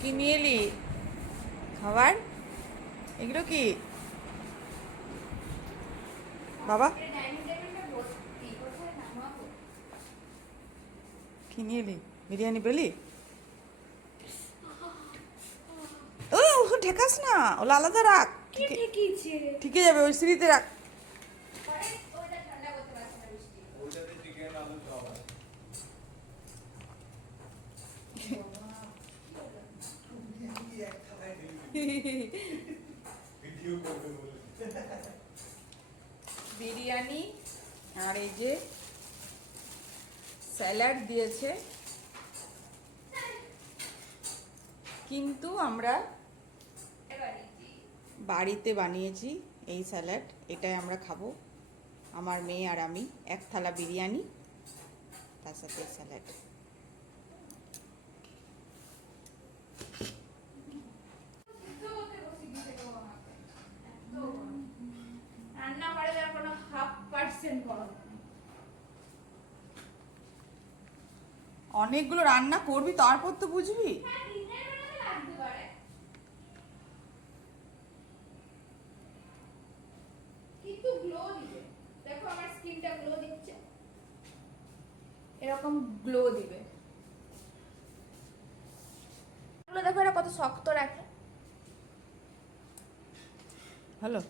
কি নিয়ে এলি খাবার? এগুলো কি বাবা? কি নিয়ে এলি? বিরিয়ানি পেলি? ও ঠেকাস না, ওগুলো আলাদা রাখ। ঠিকই যাবে, ওই সিঁড়িতে রাখ। বিরিয়ানি আর এই যে স্যালাড দিয়েছে, কিন্তু আমরা বাড়িতে বানিয়েছি এই স্যালাড। এটাই আমরা খাবো, আমার মেয়ে আর আমি। এক থালা বিরিয়ানি, তার সাথে স্যালাড। অনেকগুলো রান্না করবি, তারপর তো বুঝবি। এরকম গ্লো দিবে। দেখো এটা কত শক্ত রাখে। হ্যালো।